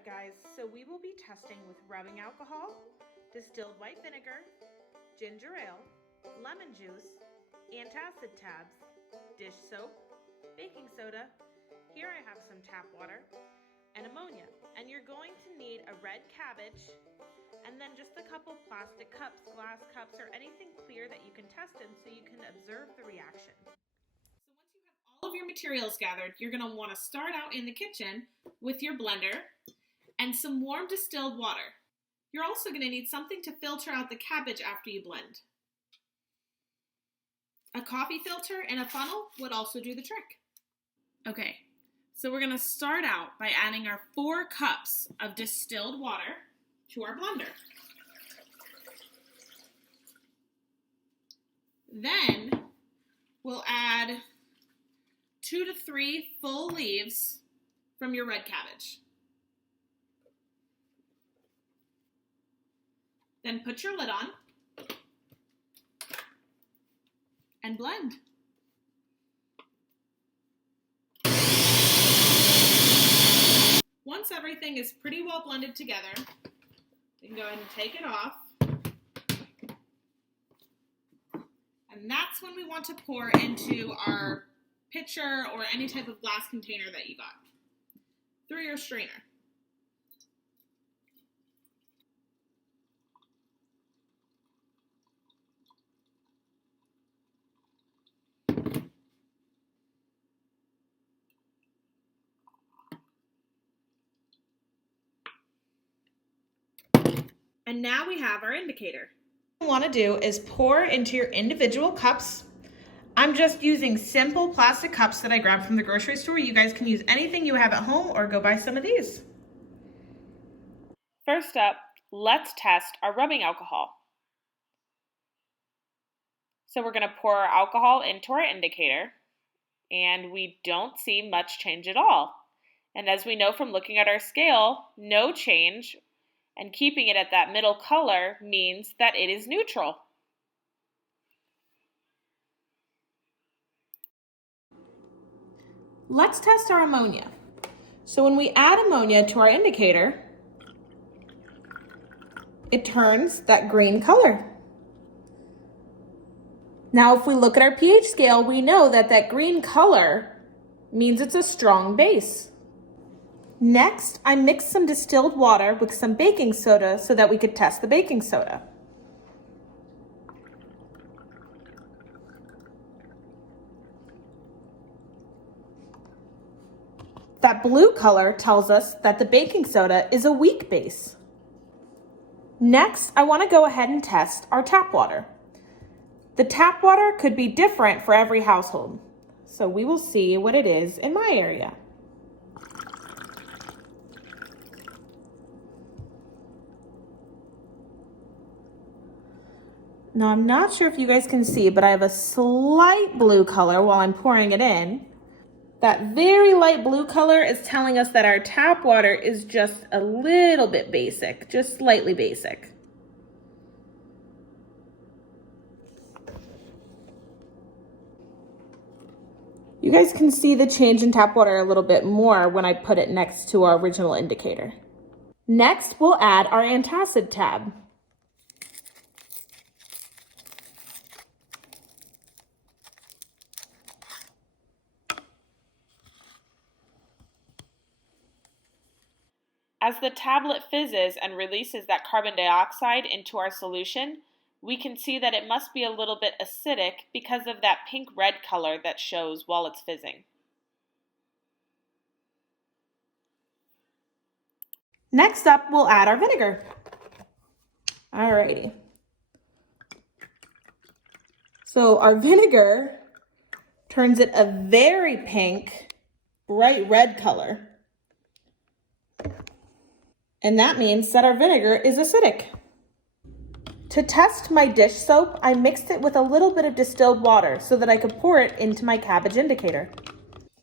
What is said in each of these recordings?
Alright guys, so we will be testing with rubbing alcohol, distilled white vinegar, ginger ale, lemon juice, antacid tabs, dish soap, baking soda, here I have some tap water, and ammonia. And you're going to need a red cabbage, and then just a couple plastic cups, glass cups, or anything clear that you can test in so you can observe the reaction. So once you have all of your materials gathered, you're going to want to start out in the kitchen with your blender and some warm distilled water. You're also going to need something to filter out the cabbage after you blend. A coffee filter and a funnel would also do the trick. Okay, so we're going to start out by adding our 4 cups of distilled water to our blender. Then we'll add 2 to 3 full leaves from your red cabbage. Then put your lid on and blend. Once everything is pretty well blended together, you can go ahead and take it off. And that's when we want to pour into our pitcher or any type of glass container that you got through your strainer. And now we have our indicator. What you want to do is pour into your individual cups. I'm just using simple plastic cups that I grabbed from the grocery store. You guys can use anything you have at home or go buy some of these. First up, let's test our rubbing alcohol. So we're going to pour our alcohol into our indicator, and we don't see much change at all. And as we know from looking at our scale, no change, and keeping it at that middle color means that it is neutral. Let's test our ammonia. So when we add ammonia to our indicator, it turns that green color. Now if we look at our pH scale, we know that that green color means it's a strong base. Next, I mixed some distilled water with some baking soda so that we could test the baking soda. That blue color tells us that the baking soda is a weak base. Next, I want to go ahead and test our tap water. The tap water could be different for every household, so we will see what it is in my area. Now, I'm not sure if you guys can see, but I have a slight blue color while I'm pouring it in. That very light blue color is telling us that our tap water is just a little bit basic, just slightly basic. You guys can see the change in tap water a little bit more when I put it next to our original indicator. Next, we'll add our antacid tab. As the tablet fizzes and releases that carbon dioxide into our solution, we can see that it must be a little bit acidic because of that pink-red color that shows while it's fizzing. Next up, we'll add our vinegar. Alrighty. So our vinegar turns it a very pink, bright red color. And that means that our vinegar is acidic. To test my dish soap, I mixed it with a little bit of distilled water so that I could pour it into my cabbage indicator.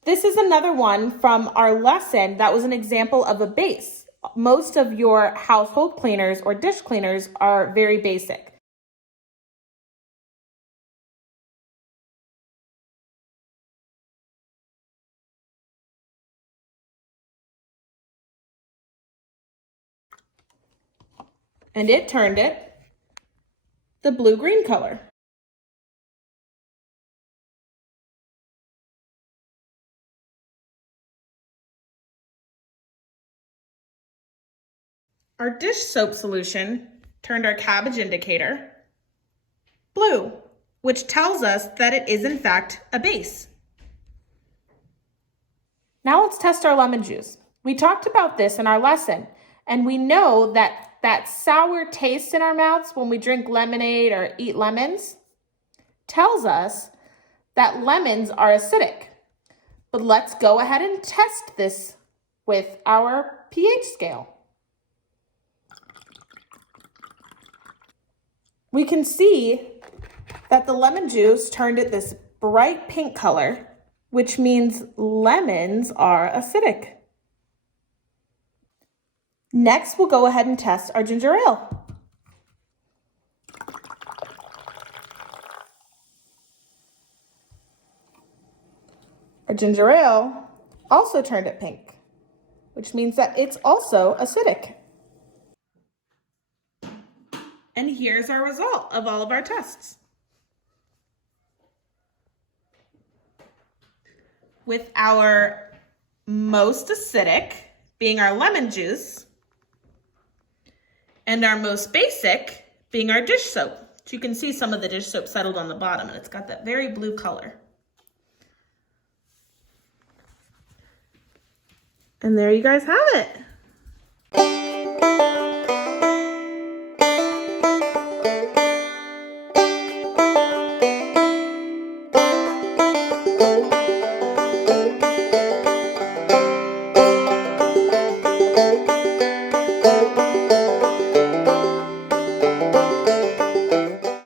This is another one from our lesson that was an example of a base. Most of your household cleaners or dish cleaners are very basic. and it turned it the blue-green color. Our dish soap solution turned our cabbage indicator blue, which tells us that it is in fact a base. Now let's test our lemon juice. We talked about this in our lesson, and we know that that sour taste in our mouths when we drink lemonade or eat lemons tells us that lemons are acidic. But let's go ahead and test this with our pH scale. We can see that the lemon juice turned it this bright pink color, which means lemons are acidic. Next, we'll go ahead and test our ginger ale. Our ginger ale also turned it pink, which means that it's also acidic. And here's our result of all of our tests. With our most acidic being our lemon juice, and our most basic being our dish soap. So you can see some of the dish soap settled on the bottom, and it's got that very blue color. And there you guys have it.